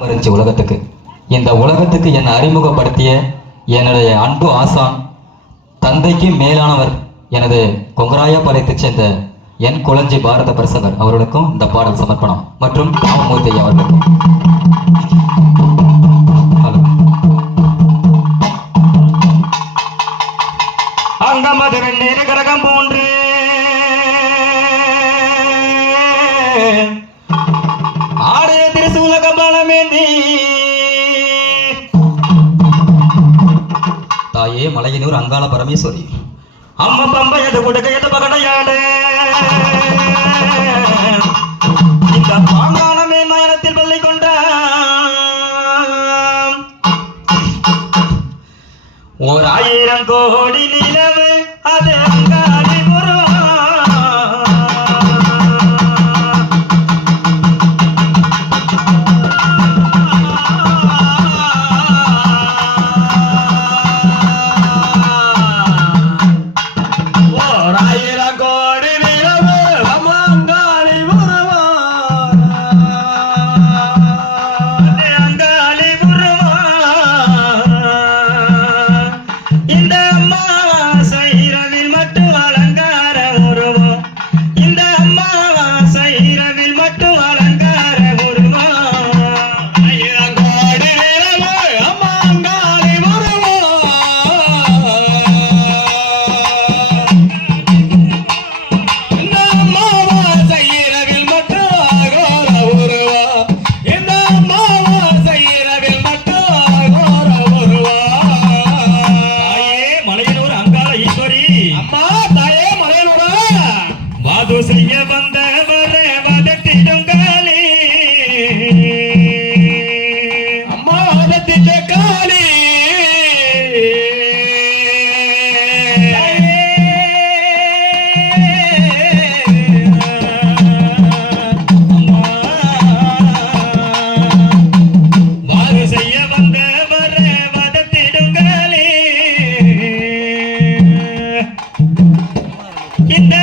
இருந்துச்சு உலகத்துக்கு. இந்த உலகத்துக்கு என்னை அறிமுகப்படுத்திய என்னுடைய அன்பு ஆசான், தந்தைக்கு மேலானவர், எனது கொங்கராயபாளையத்தைச் சேர்ந்த என் குளஞ்சி பாரத பிரசவர் அவர்களுக்கும் இந்த பாடல் சமர்ப்பணம் மற்றும் ராமமூர்த்தி அவர்களுக்கும். அந்த மதுரன் கரகம் போன்று ஆடைய திருசூல கபாலமேந்தி தாயே மலையனூர் அங்காள பரமேஸ்வரி அம்ம பம்பையது கொடுக்க எது பகடையாடு இந்த பாங்கானமே மயனத்தில் பள்ளி கொண்ட ஓர் 1000 கோடி நிலவு அது அங்காளி செய்ய வந்தவரே வதத்திடும் காலி அம்மா வதத்திட்ட காலி வாது செய்ய வந்தவரே வதத்திடும் காலி இந்த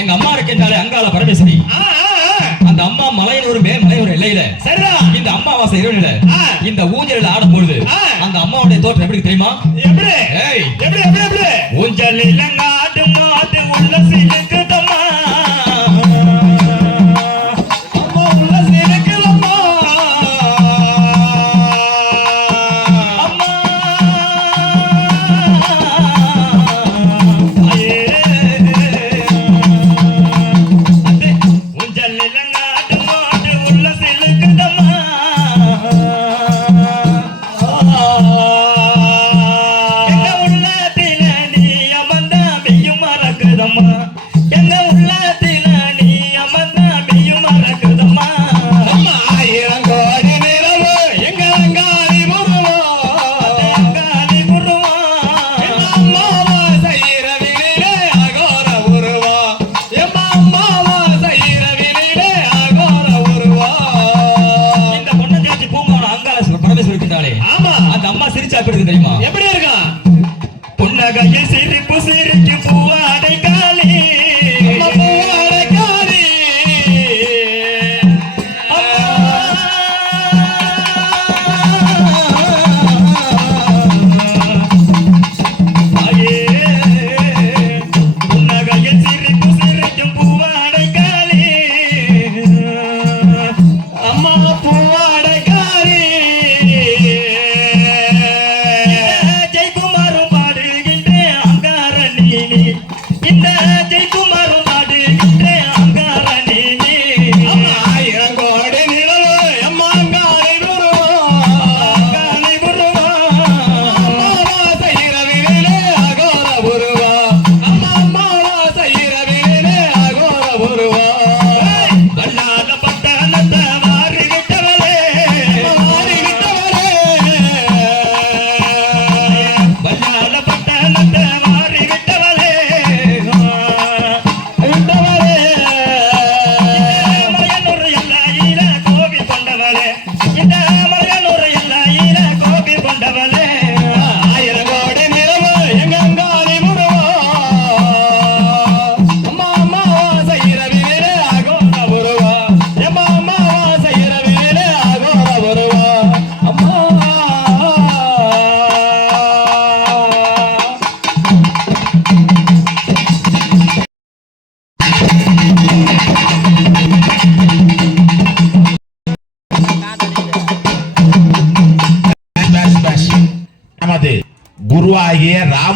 எங்க அம்மா இருக்கின்றாலே அங்காள பரமேஸ்வரி, அந்த அம்மா மலையனூர் மேல்மலையூர் எல்லையில இந்த அம்மாவாசை இரவில இந்த ஊஞ்சலில் ஆடும் பொழுது அந்த அம்மாவுடைய தோற்றம் எப்படி தெரியுமா? ஊஞ்சலில் ஆடும் மாடு உள்ள சிலுக்குதம்மா,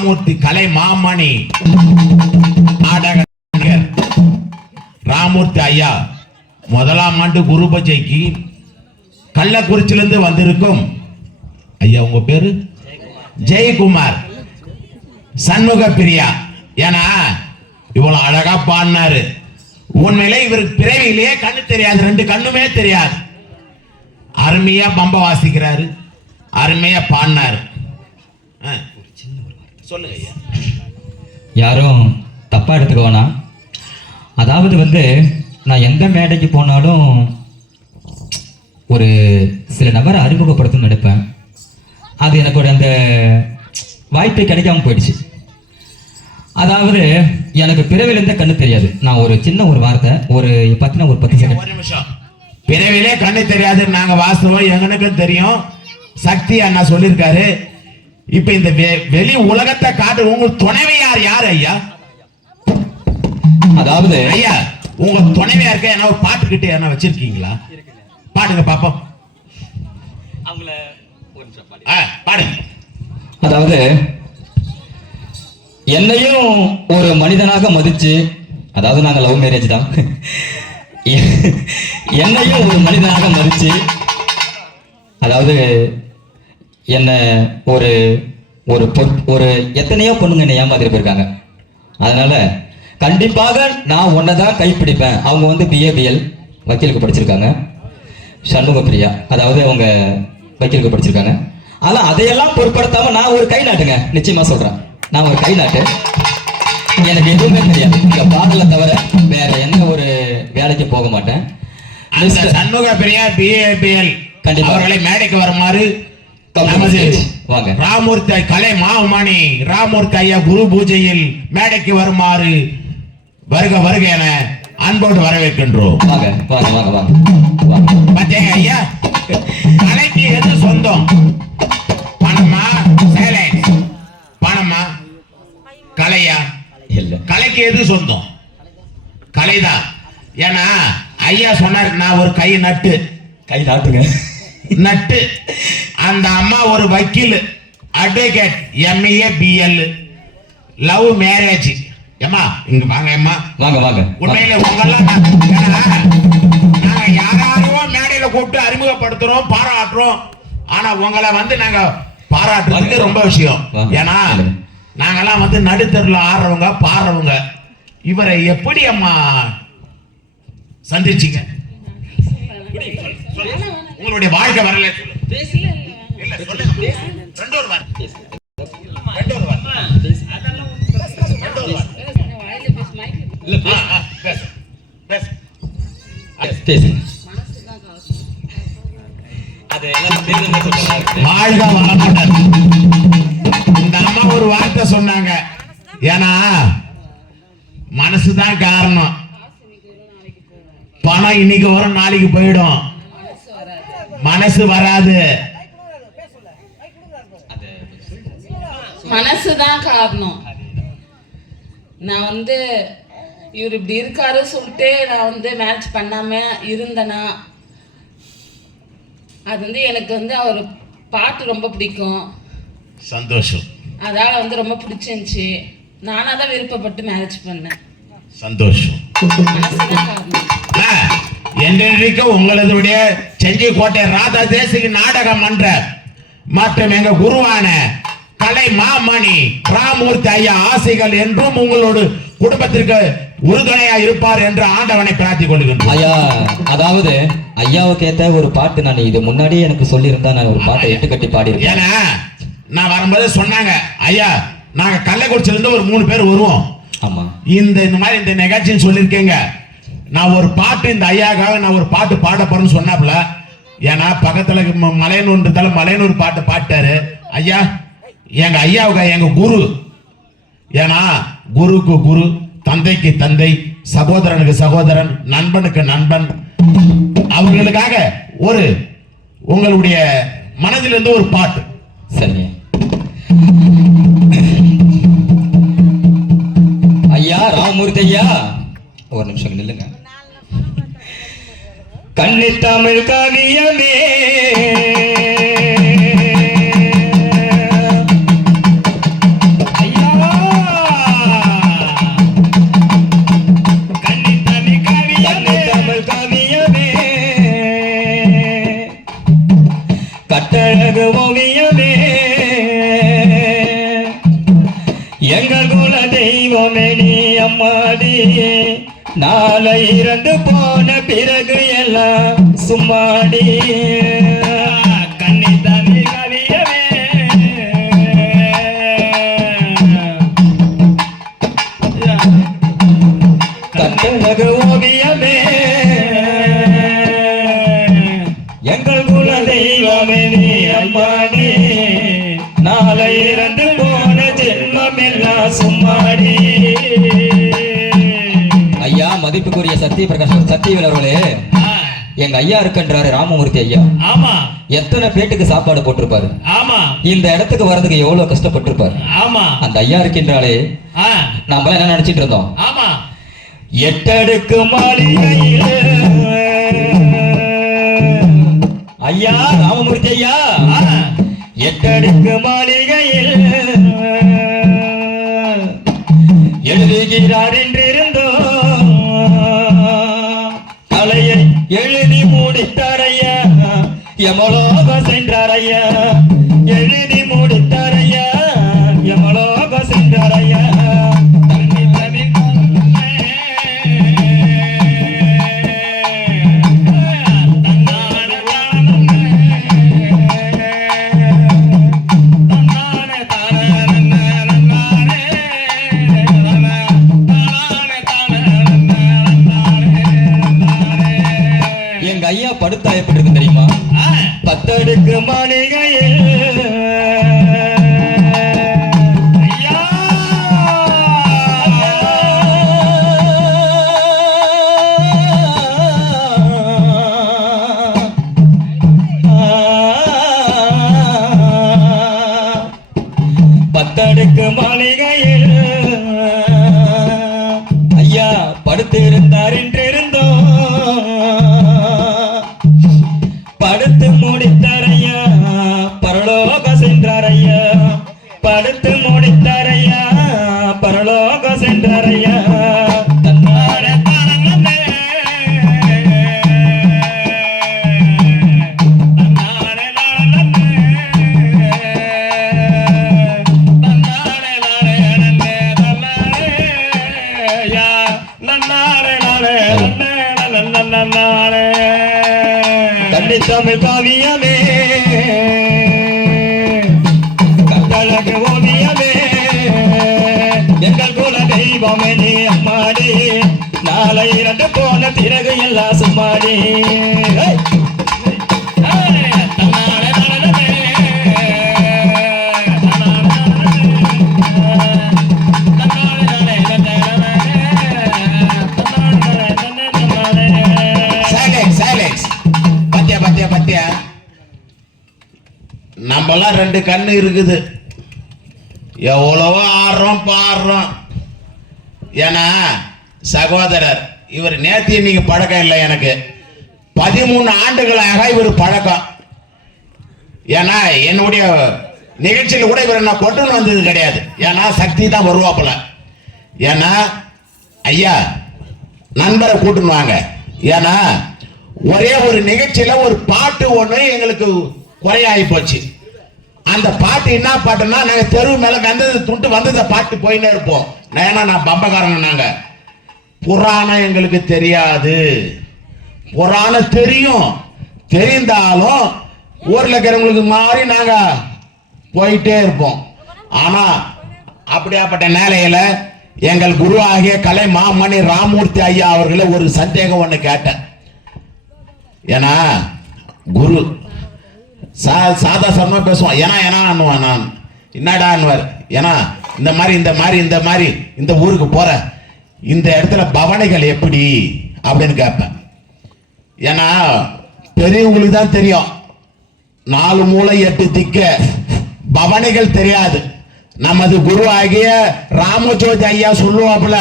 ராமூர்த்தி கலை மாமணி நாடக நடிகர் ராமூர்த்தி ஐயா முதலாம் ஆண்டு குரு பூஜைக்கு கள்ளக்குறிச்சியிலிருந்து வந்திருக்கும் ஐயா, உங்க பேரு ஜெயக்குமார் சண்முக பிரியா. ஏன்னா இவ்வளவு அழகா பாடினாரு. உண்மையிலே இவருக்கு பிறவியிலேயே கண்ணு தெரியாது, 2 கண்ணுமே தெரியாது. அருமையா பம்ப வாசிக்கிறாரு, அருமையா பாடினாரு. சொல்லுங்க ஐயா. யாரும் தப்பா எடுத்துக்க வேணாம். அதாவது நான் எந்த மேடைக்கு போனாலும் ஒரு சில நபரை அறிமுகப்படுத்தணும்னு நினைப்பேன். அது எனக்கு ஒரு அந்த வாய்ப்பு கிடைக்காம போயிடுச்சு. அதாவது எனக்கு பிறவிலிருந்தே கண்ணு தெரியாது. நான் ஒரு சின்ன ஒரு வார்த்தை ஒரு 10 செகண்ட். ஒரு நிமிஷம். பிறவிலே கண்ணு தெரியாது, நாங்க வாஸ்தவம் எங்களுக்கும் தெரியும். சக்தி அண்ணா சொல்லியிருக்காரு. இப்ப இந்த வெளி உலகத்தை காட்டு உங்க துணைவையார் யார் ஐயா? அதாவது ஐயா, உங்க துணைவையாருக்கு என்ன ஒரு பாட்டுக்கிட்டு என்ன வச்சிருக்கீங்களா? பாடுங்க பாப்போம். பாடுங்க. அதாவது என்னையும் ஒரு மனிதனாக மதிச்சு, அதாவது நாங்க லவ் மேரேஜ் தான். என்னையும் ஒரு மனிதனாக மதிச்சு, அதாவது என்ன ஒரு ஒரு ஒரு எத்தனையோ பொண்ணுங்க என்னை ஏமாத்திட்டு போயிருக்காங்க. அதனால கண்டிப்பாக நான் ஒன்னதான் கைப்பிடிப்பேன். அவங்க BABL வக்கீலுக்கு படிச்சிருக்காங்க. சண்முக பிரியா, அதாவது அவங்க வக்கீலுக்கு படிச்சிருக்காங்க. ஆனா அதையெல்லாம் பொருட்படுத்தாம நான் ஒரு கை நாட்டுங்க, நிச்சயமா சொல்றேன். நான் ஒரு கை நாட்டு. எனக்கு எதுவுமே தெரியாது, இந்த பாடலை தவிர வேற எந்த ஒரு வேலைக்கு போக மாட்டேன். சண்முக பிரியா BABL கண்டிப்பா அவர்களை மேடைக்கு வருமாறு வாங்க. ராமூர்த்தி கலை மாமணி ராமூர்த்தி ஐயா குரு பூஜையில் மேடைக்கு வருமாறு வருக வருக என அன்போடு வரவேற்கின்றோம். வாங்க வாங்க வாங்க வாங்க. பாத்தீங்க ஐயா, கலைக்கு எது சொந்தம்? பணமா சைலன்ஸ்? பணமா கலையா? இல்ல, கலைக்கு எது சொந்தம்? கலைதான். ஏன்னா ஐயா சொன்னார், நான் ஒரு கை நட்டு. கை நாட்டுங்க நட்டு. அந்த அம்மா ஒரு வக்கீல், advocate, MA BL, love marriage. ஏமா இங்க வாங்க அம்மா, வாங்க வாங்க. உண்மையில உங்கெல்லாம் நாங்க யாராரோ மேடையில கூப்பிட்டு அறிமுகப்படுத்துறோம், பாராட்டுறோம். ஆனா உங்களை நாங்க பாராட்டுறதுக்கு ரொம்ப விஷயம். ஏன்னா நாங்கெல்லாம் நடுத்தருல ஆடுறவங்க பாடுறவங்க. இவரை எப்படி அம்மா சந்திச்சீங்க? உங்களுடைய வாழ்க்கை வரல வாழ்க வளமுடன். இந்த அம்மா ஒரு வார்த்தை சொன்னாங்க. ஏன்னா மனசுதான் காரணம். பணம் இன்னைக்கு வரும், நாளைக்கு போயிடும். மனசு வராது. மனசுதான் காரணம். நான் இவர் இப்படி இருக்காரு சொல்லிட்டு நான் மேரேஜ் பண்ணாம இருந்தேனா, அது எனக்கு அவர் பாட்டு ரொம்ப பிடிக்கும். சந்தோஷம். அதால ரொம்ப பிடிச்சிருந்துச்சு. நானா தான் விருப்பப்பட்டு மேரேஜ் பண்ணேன். சந்தோஷம். மனசுதான் காரணம். என்றைக்கு உங்களுடைய செஞ்சி கோட்டை ராதா தேசிக நாடக மன்ற மற்றும் எங்க குருவான கலை மாமணி ராமூர்த்தி ஐயா ஆசைகள் என்றும் உங்களோட குடும்பத்திற்கு உறுதுணையா இருப்பார் என்று ஆண்டவனை பிரார்த்திக் கொள்கின்றேன். ஐயா, அதாவது ஐயாவுக்கு ஏத்த ஒரு பாட்டு நான் இது முன்னாடியே எனக்கு சொல்லியிருந்தா நான் ஒரு பாட்டை எட்டு கட்டி பாடியிருக்கேன். ஏன்னா நான் வரும்போது சொன்னாங்க, ஐயா நாங்க கள்ளக்குறிச்சியில இருந்து ஒரு 3 பேர் வருவோம். ஆமா, இந்த மாதிரி இந்த நிகழ்ச்சின்னு சொல்லியிருக்கேங்க. நான் ஒரு பாட்டு இந்த ஐயாக்காக நான் ஒரு பாட்டு பாட போறேன்னு சொன்னாப்புல. ஏன்னா பக்கத்துல மலையனூர்ன்றதால மலையனூர் பாட்டு பாட்டாரு. ஐயா எங்க ஐயாவுக்கு எங்க குரு. ஏன்னா குருக்கு குரு, தந்தைக்கு தந்தை, சகோதரனுக்கு சகோதரன், நண்பனுக்கு நண்பன். அவர்களுக்காக ஒரு உங்களுடைய மனதிலிருந்து ஒரு பாட்டு. சரிங்க ஐயா. ராமமூர்த்தி ஐயா, ஒரு நிமிஷம் நில்லுங்க. கண்ணி தமிழ் காவியமே ஐயா, தமிழ் காவியமே கட்டழகு ஓவியமே எங்கள் குல தெய்வமே நீ அம்மாடி நாளை இறந்து போன பிறகு எல்லாம் சும்மாடி கண்ணி தமிழ் கவியமே கட்டழகு ஓவியமே எங்கள் குல தெய்வமே நீ அம்மாடி நாளை இறந்து போன ஜென்மம் எல்லாம் சும்மாடி. ஐயா மதிப்புக்குரிய சத்திய பிரகாஷ் சத்தியவேல் அவர்களே, எங்க ஐயா இருக்கின்றாரு ராமமூர்த்தி ஐயா. ஆமா. எத்தனை பேட்டுக்கு சாப்பாடு போட்டிருப்பாரு. ஆமா. இந்த இடத்துக்கு வர்றதுக்கு எவ்வளவு கஷ்டப்பட்டிருப்பாரு. ஆமா. அந்த ஐயா இருக்கின்றாலே நாம என்ன நினைச்சிட்டு இருந்தோம். ஆமா. எட்டடுக்கு மாளிகையில ஐயா ராமமூர்த்தி ஐயா எட்டடுக்கு மாளிகையில் எழுதுகிறார் என்றிருந்தோம் கலையை எழுதி முடித்தாரையா யமலோக சென்றாரையா எழுதி முடித்தாரையா யமலோக சென்றாரையா எங்க ஐயா படுத்தா எப்படி இருக்கு தெரியுமா? பத்தடுக்கு மாளிகையில் பத்தடுக்கு மாளிகையில் ஐயா படுத்திருந்தார் என்றிருந்தோம் படுத்து முடித்தாரையா பரலோக சென்றாரையா படுத்து முடித்தாரையா பரலோக சென்றாரையா கண்ணி தமிழ் காவியமே கட்டழகு ஓவியமே எங்கள் குல தெய்வமே நீ அம்மாடி நாளை இறந்து போன பிறகு எல்லாம் சும்மாடி. நம்மளாம் ரெண்டு கண்ணு இருக்குது, எவ்வளவோ ஆடுறோம் பாடுறோம். ஏன்னா சகோதரர் இவர் நேத்து இன்னைக்கு பழக்கம் இல்லை, எனக்கு 13 ஆண்டுகளாக இவர் பழக்கம். ஏன்னா என்னுடைய நிகழ்ச்சியில் கூட இவர் நான் கொண்டு வந்தது கிடையாது. ஏன்னா சக்தி தான் வருவாப்புல. ஏன்னா ஐயா நண்பரை கூட்டுன்னு வாங்க. ஏன்னா ஒரே ஒரு நிகழ்ச்சியில ஒரு பாட்டு ஒண்ணு எங்களுக்கு குறையாகி போச்சு. அந்த பாட்டு என்ன பாட்டுன்னா நாங்க தெருவு மேல வந்தது துண்டு வந்தத பாட்டு போயினே இருப்போம். ஏன்னா நான் பம்பக்காரங்க, நாங்க புராணம் எங்களுக்கு தெரியாது. புராணம் தெரியும், தெரிந்தாலும் ஊர்ல இருக்கிறவங்களுக்கு மாறி நாங்க போயிட்டே இருப்போம். ஆனா அப்படியாப்பட்ட நிலையில எங்கள் குரு ஆகிய கலை மாமணி ராமமூர்த்தி ஐயா அவர்களை ஒரு சந்தேகம் ஒண்ணு கேட்டேன். ஏன்னா குரு சாதா சர்மா பேசுவான். ஏன்னா நான் என்னடான்னுவார். ஏன்னா இந்த மாதிரி இந்த ஊருக்கு போற இந்த இடத்துல பவனைகள் எப்படி அப்படின்னு கேட்பேன். ஏன்னா பெரியவங்களுக்கு தான் தெரியும், 4 மூலை 8 திக்க பவனைகள் தெரியாது. நமது குரு ஆகிய ராமஜோதி ஐயா சொல்லுவாப்புல,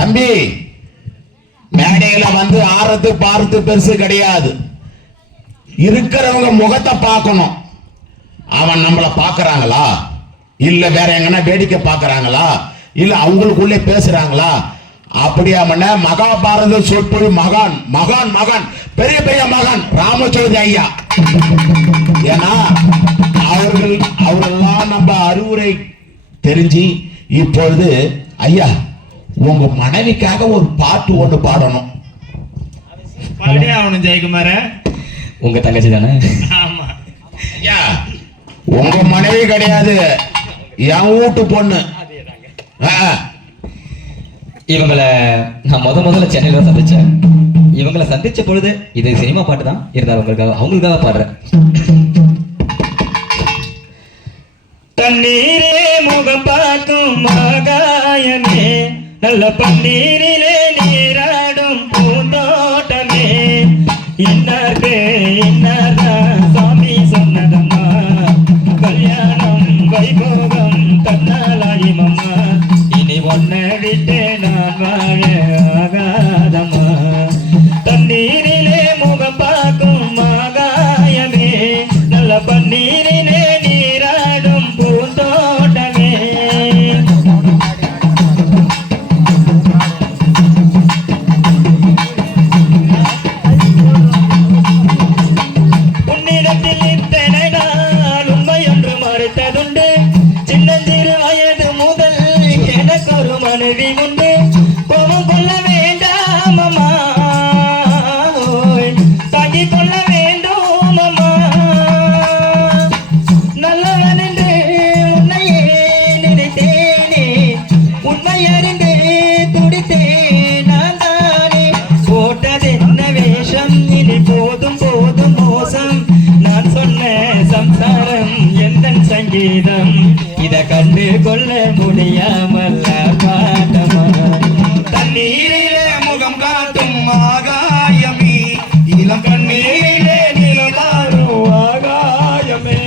தம்பி மேடையில வந்து ஆறது பார்த்து பெருசு கிடையாது, இருக்கிறவங்க முகத்தை பார்க்கணும். அவன் நம்மளை பார்க்கறாங்களா இல்ல வேற எங்கன்னா வேடிக்கை பார்க்கறாங்களா இல்ல அவங்களுக்குள்ளே பேசுறாங்களா அப்படியாமண்ண மகாபாரத சொற்பொழி மகான் மகான் மகான் பெரிய பெரிய மகான் ராமச்சோதி ஐயா. ஏன்னா அவரெல்லாம் நம்ம அறிவுரை தெரிஞ்சு இப்பொழுது ஐயா உங்க மனைவிக்காக ஒரு பாட்டு ஒன்று பாடணும். பாடி ஆகணும் ஜெயக்குமார. உங்க தங்கச்சி தானே? ஆமா ஐயா உங்க மனைவி கிடையாது, என் வீட்டு பொண்ணு. இவங்களை நான் முதல்ல சென்னையில சந்திச்சேன். இவங்களை சந்திச்ச பொழுது இது சினிமா பாட்டு தான் இருந்தாலும் அவங்களுக்காக பாடுறேன். தண்ணீரே முகம் பார்க்கும் ஆகாயமே, நல்ல பன்னீரிலே நீராடும் பூந்தோட்டமே, இன்னார்க்கு இன்னார்தான் சாமி சொன்னதம்மா, கல்யாணம் வைபோகம் கண்ணாலாயிமம்மா, இனி ஒன்ன விட்டு நான் வாழ ஆகாதம்மா. தண்ணீரிலே முகம் பார்க்கும் ஆகாயமே, நல்ல பன்னீரிலே நீராடும் பூந்தோட்டமே. உன்னிடத்தில் இத்தனை நாள் உண்மை ஒன்று மறுத்ததுண்டு, சின்னஞ்சிறு வயது முதல் எனக்கு ஒரு மனைவி உண்டு, கோபம் கொள்ள வேண்டாம் அம்மா, தாங்கிக் கொள்ள வேண்டும் அம்மா, நல்லவன் என்று உன்னையே நினைத்தேனே, உண்மை அறிந்து துடித்தேன் நான் தானே, போட்டது என்ன வேஷம், இனி போதும் போதும் மோசம், நான் சொன்ன சம்சாரம் எந்தன் சங்கீதம், இத கண்டு கொள்ள முடியாமல் பாட்டமா. தண்ணீரிலே முகம் காட்டும் ஆகாயமே, இளம் கண்ணீரிலே நீராடும் ஆகாயமே,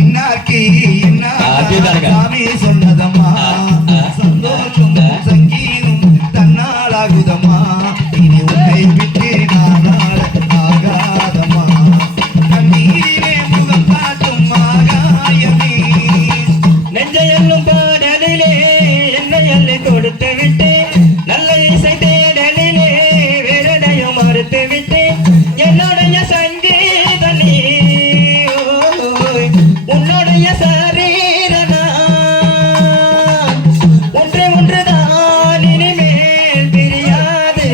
இன்னார்க்கு இன்னார் சாமி சொன்னதம்மா, சந்தோஷம் சங்கீதம் தன்னால் ஆகுதம்மா, இனி உன்னை விட்டு நான் ஆகாதம்மா. தண்ணீரிலே முகம் காட்டும் ஆகாயமே, நெஞ்சையெல்லும் பாடலிலே என்னை அள்ளி கொடுத்து விட்டு, நல்ல இசை தேடலிலே வேறனையும் மறுத்து விட்டு, என்னுடைய சங்கீத நீ உன்னுடைய சரீரனா, ஒன்றே ஒன்றுதான் இனிமேல் பிரியாது,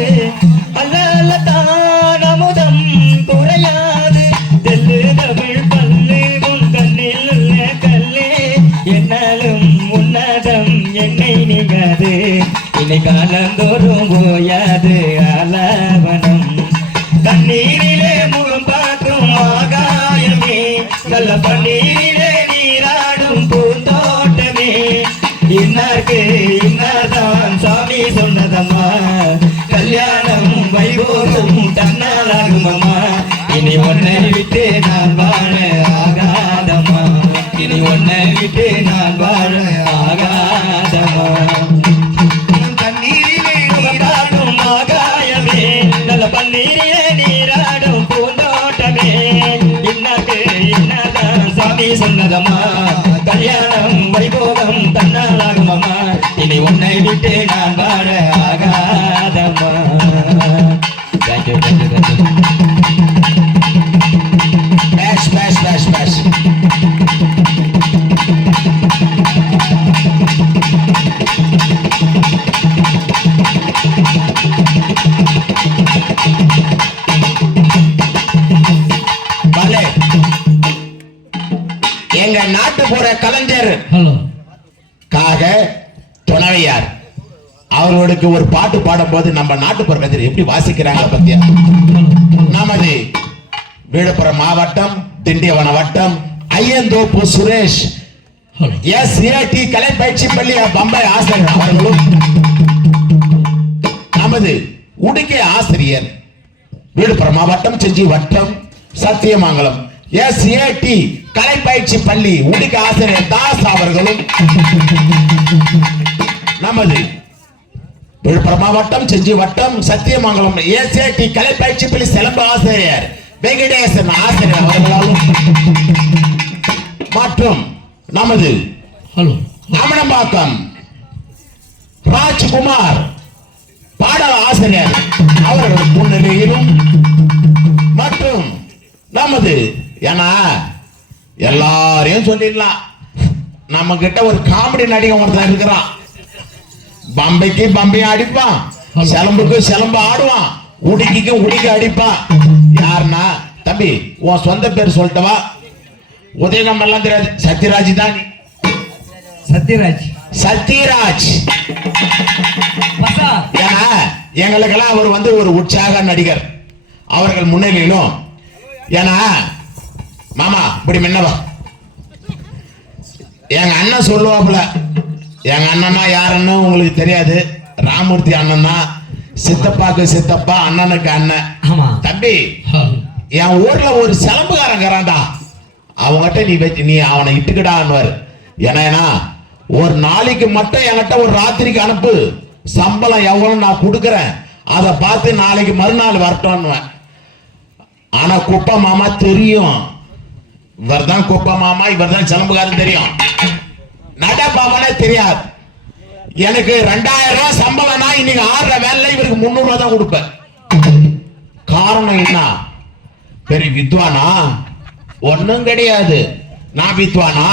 அல்ல அல்லத்தான் அமுதம் குறையாது, தெல்லு தமிழ் பல்லு உன் கண்ணில் உள்ள கல்லு, என்னாலும் உன்னதம் என்னை நீங்காது, இனி காலந்தோறும் ஓயாது ஆலாபனம். தண்ணீரிலே முகம் பார்க்கும் ஆகாயமே, நல்ல பன்னீரிலே நீராடும் பூந்தோட்டமே, இன்னார்க்கு இன்னார்தான் சாமி சொன்னதம்மா, கல்யாணம் வைபோகம் தன்னாலாகுமம்மா, இனி ஒன்னை விட்டு நான் வாழ ஆகாதம்மா, இனி ஒன்னை விட்டு நான் வாழ ஆகாதம்மா. தண்ணீரிலே நீராடும் ஆகாயமே, நல்ல பன்னீரிலே நீராடும் பூந்தோட்டமே, இன்னார்க்கு இன்னார்தான் சாமி சொன்னதம்மா, கல்யாணம் வைபோகம் தன்னாலாகுமம்மா, இனி உன்னை விட்டு நான் வாழ ஆகாதம்மா. Thank you thank you thank you. பேஷ் பேஷ் பேஷ் பேஷ். பலே. எங்க நாட்டுப்புற கலைஞர் காக துணைவியார் அவர்களுக்கு ஒரு பாட்டு பாடும்போது நம்ம நாட்டுப்புற கலைஞர் எப்படி வாசிக்கிறாங்க பத்தியா. நமது விழுப்புரம் மாவட்டம் திண்டிவனம் வட்டம் ஐயந்தோப்பு சுரேஷ் SAT கலைப்பயிற்சி பள்ளி பம்பாய் ஆசிரியர் அவர்களும், நமது உடுக்கை ஆசிரியர் விழுப்புரம் மாவட்டம் செஞ்சி வட்டம் சத்தியமங்கலம் SAT கலைப்பயிற்சி பள்ளி உடுக்கை ஆசிரியர் தாஸ் அவர்களும், நமது விழுப்புரம் மாவட்டம் செஞ்சி வட்டம் சத்தியமங்கலம் SAT கலைப்பயிற்சி பள்ளி சிலம்பு ஆசிரியர் வெங்கடேசன் ஆசிரியர் அவர்களாலும், மற்றும் நமது அமனம்பாக்கம் ராஜ்குமார் பாடல் ஆசிரியர் அவர்கள் முன்னிலையிலும் மற்றும் நமது ஏன்னா எல்லாரையும் சொல்லிடலாம், நம்ம கிட்ட ஒரு காமெடி நடிகை ஒருத்தன் இருக்கிறான். பம்பைக்கு பம்பையும் அடிப்பான், சிலம்புக்கு சிலம்பு ஆடுவான், உடுக்கிக்கு உடுக்கி அடிப்பான். யாருன்னா தம்பி உன் சொந்த பேர் சொல்லிட்டவா? உதயகம் எல்லாம் தெரியாது, சத்யராஜ் தான். நீ சத்யராஜ். சத்யராஜ் பசா. ஏன்னா எங்களுக்கெல்லாம் அவர் வந்து ஒரு உற்சாக நடிகர். அவர்கள் முன்னிலையிலும் ஏன்னா மாமா இப்படி முன்னவா எங்க அண்ணன் சொல்லுவாப்புல, எங்க அண்ணனா யாருன்னு உங்களுக்கு தெரியாது, ராமூர்த்தி அண்ணன் தான். சித்தப்பாக்கு சித்தப்பா, அண்ணனுக்கு அண்ணன். ஆமா தம்பி என் ஊர்ல ஒரு சிலம்புக்காரங்கிறான்டா, அவங்ககிட்ட நீ வச்சு நீ அவனை இட்டுக்கிடான்னுவார். ஏன்னா ஒரு நாளைக்கு மட்டும் என்கிட்ட ஒரு ராத்திரிக்கு அனுப்பு, சம்பளம் எவ்வளவு நான் கொடுக்குறேன், அதை பார்த்து நாளைக்கு மறுநாள் வரட்டோன்னுவேன். ஆனா குப்பா மாமா தெரியும், இவர் தான் குப்பா மாமா, இவர் தான் சிலம்புக்காரன் தெரியும். நடப்பாமனே தெரியாது. எனக்கு 2000 ரூபாய் சம்பளம்னா இன்னைக்கு 6 வேலை இவருக்கு 300 ரூபாய் தான் கொடுப்பேன். காரணம் என்ன? பெரிய வித்வானா? ஒண்ணும் கிடையாது. நான் வித்வானா?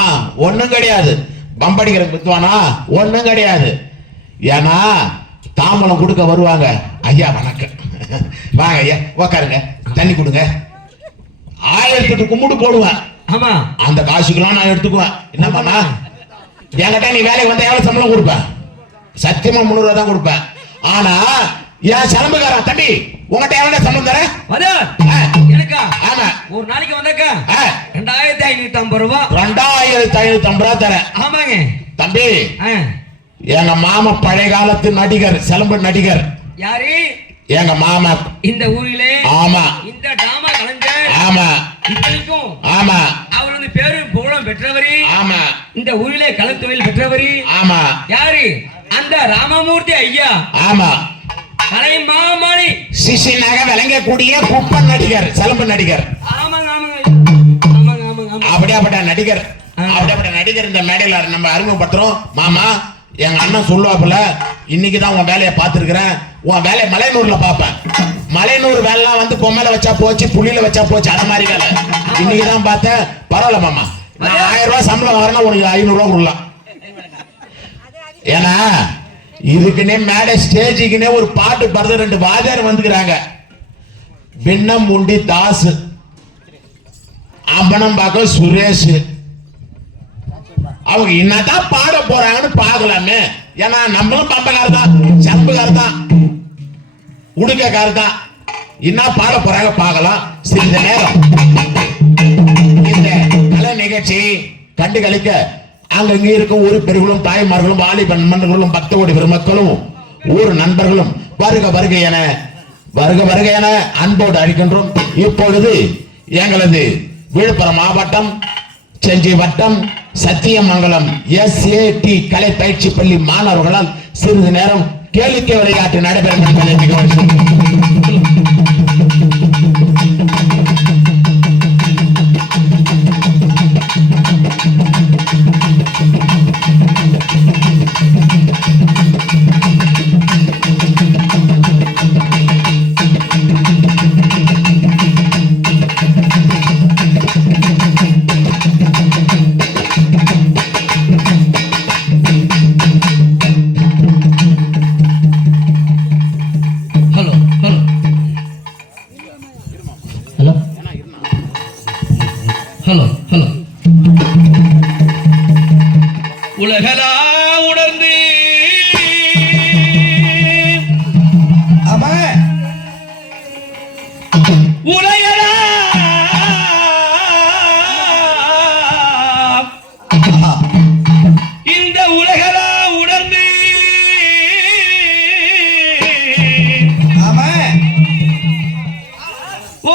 ஒண்ணும் கிடையாது. பம்படிக்கிற வித்வானா? ஒண்ணும் கிடையாது. ஏன்னா தாம்பலம் கொடுக்க வருவாங்க. ஐயா வணக்கம், வாங்க ஐயா உக்காருங்க, தண்ணி கொடுங்க, 1008 கும்பிடு போடுவேன். ஆமா அந்த காசுக்கெல்லாம் நான் எடுத்துக்குவேன். என்ன பண்ணா என்கிட்ட நீ வேலைக்கு வந்தா எவ்வளவு சம்பளம் கொடுப்பேன்? சத்தியமா 300 ரூபாய் தான் கொடுப்பேன். ஆனா என் சிலம்புக்காரன் தம்பி உங்ககிட்ட எவ்வளவு சம்பளம் தரேன்? எனக்கா? ஆமா ஒரு நாளைக்கு வந்தாக்கா 2550 ரூபாய். 2550 ரூபாய் தரேன். ஆமாங்க தம்பி எங்க மாமா பழைய காலத்து நடிகர், சிலம்பு நடிகர். யாரு? எங்க மாமா இந்த ஊரிலே. ஆமா இந்த டிராமா கலைஞர். ஆமா இப்படிக்கும். ஆமா அவர் வந்து பேரும் புகழும் பெற்றவரு. ஆமா இந்த ஊரிலே கலைத்தொழில் பெற்றவரு. ஆமா யாரு? அந்த ராமமூர்த்தி ஐயா. ஆமா கலை மாமணி சிசி நகை விளங்கக்கூடிய குப்பன் நடிகர், சிலம்பு நடிகர். ஆமாங்க ஆமாங்க ஆமாங்க ஆமாங்க. அப்படியாப்பட்ட நடிகர், அப்படியாப்பட்ட நடிகர் இந்த மேடையில நம்ம அறிமுகப்படுத்துறோம். மாமா எங்க அண்ணன் சொல்லுவாப்புல, இன்னைக்கு தான் உன் வேலையை பார்த்துருக்கிறேன், உன் வேலையை மலையனூர்ல பார்ப்பேன். மலையனூர் வேலை வந்து பொம்மையில வச்சா போச்சு, புள்ளியில வச்சா போச்சு, அந்த மாதிரி வேலை இன்னைக்கு தான் பார்த்தேன். பரவாயில்ல மாமா, நான் 1000 ரூபாய் சம்பளம் வரேன்னா உனக்கு 500 ரூபாய் கொடுக்கலாம். ஏன்னா இதுக்குன்னே மேடை ஸ்டேஜுக்குன்னே ஒரு பாட்டு பாடுறது 2 வாத்தியார் வந்துக்கிறாங்க. விண்ணம் உண்டி தாஸ், அம்பனம் பார்க்க சுரேஷ். அவங்க என்னதான் பாட போறாங்கன்னு பாக்கலாமே. ஏன்னா நம்மளும் பம்பக்காரர் தான், சம்புக்காரர் தான், உடுக்கக்காரர் தான். என்ன பாட போறாங்க பார்க்கலாம். சிறிது நேரம் இந்த கலை நிகழ்ச்சி கண்டு கழிக்க அங்கங்க இருக்கும் ஊர் பெருகளும் தாய்மார்களும் வாலிபன் மன்னர்களும் பக்த கோடி பெருமக்களும் ஊர் நண்பர்களும் வருக வருக என அன்போடு அழைக்கின்றோம். இப்பொழுது எங்களது விழுப்புரம் மாவட்டம் செஞ்சி வட்டம் சத்தியமங்கலம் SAT கலை பயிற்சி பள்ளி மாணவர்களால் சிறிது நேரம் கேளிக்கை விளையாட்டு நடைபெறும். கலை நிகழ்ச்சி ஹலோ ஹலோ. உலகலா உணர்ந்து ஆமா உலகலா இந்த உலகலா உணர்ந்து ஆமா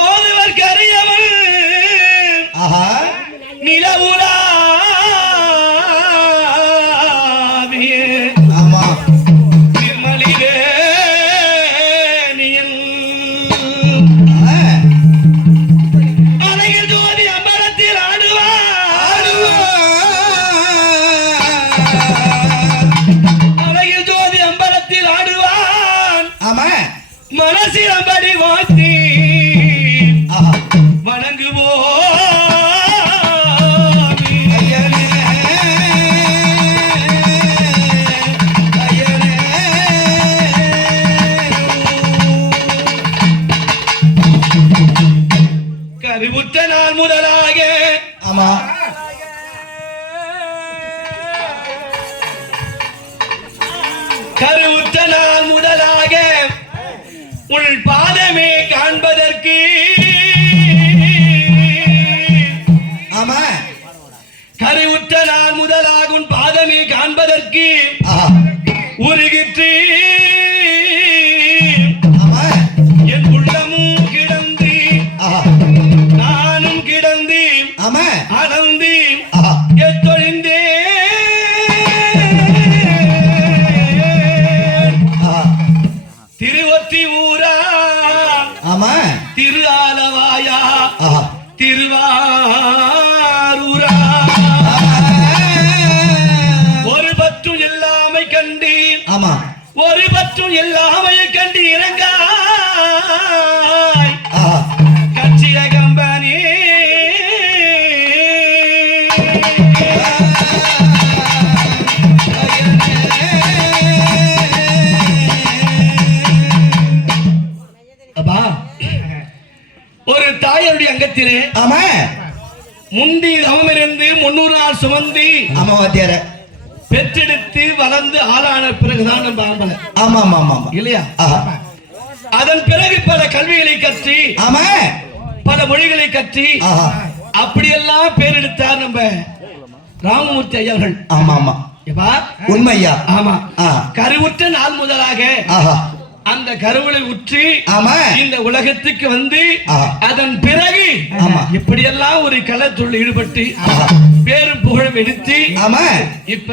ஓதுவர் கரியவள் ஆஹா நிலவுலா உள்ளபடி வாசி வணங்குவோம் ஐயனே ஐயனே கருவுற்ற நாள் முதலாக ஆமா கருவுற்ற நாள் முதலாக உள் பாதமே காண்பதற்கு ஆமா கருவுற்ற நாள் முதலாக உன் பாதமே காண்பதற்கு ஆஹா உருகிற்று ஆமா என் உள்ளமும் கிடந்து ஆஹா நானும் கிடந்து ஆமா அடந்து ஆஹா எத்தொழிந்தே ஆஹா திருவொத்தி ஊரா ஆமா திரு ஆலவாயா ஆஹா திருவாரூரா ஒரு பற்றும் எல்லாமை கண்டு ஆமா ஒரு பற்றும் எல்லாமை கண்டு இறங்காய் ஆஹா கச்சிட கம்பனி அப்பா ஒரு தாயருடைய அங்கத்திலே ஆமா முந்தி தவமிருந்து 300 நாள் சுமந்து ஆமா வாத்தியார பெற்றெடுத்து வளர்ந்து ஆளான பிறகுதான் நம்ம ஆம்பளை ஆமா ஆமா ஆமா ஆமா இல்லையா ஆஹா அதன் பிறகு பல கல்விகளை கற்றி ஆமா பல மொழிகளை கற்றி ஆஹா அப்படியெல்லாம் பேர் எடுத்தார் நம்ம ராமமூர்த்தி ஐயர்கள் ஆமா ஆமா எப்பா உண்மையா ஆமா ஆ கருவுற்ற நாள் முதலாக ஆஹா அந்த கருவிலை உற்றி ஆமா இந்த உலகத்துக்கு வந்து ஆஹா. அதன் பிறகு ஆமா. இப்படியெல்லாம் ஒரு கலைத்துறையில் ஈடுபட்டு ஆஹா. பேரும் புகழும் எடுத்து ஆமா இப்ப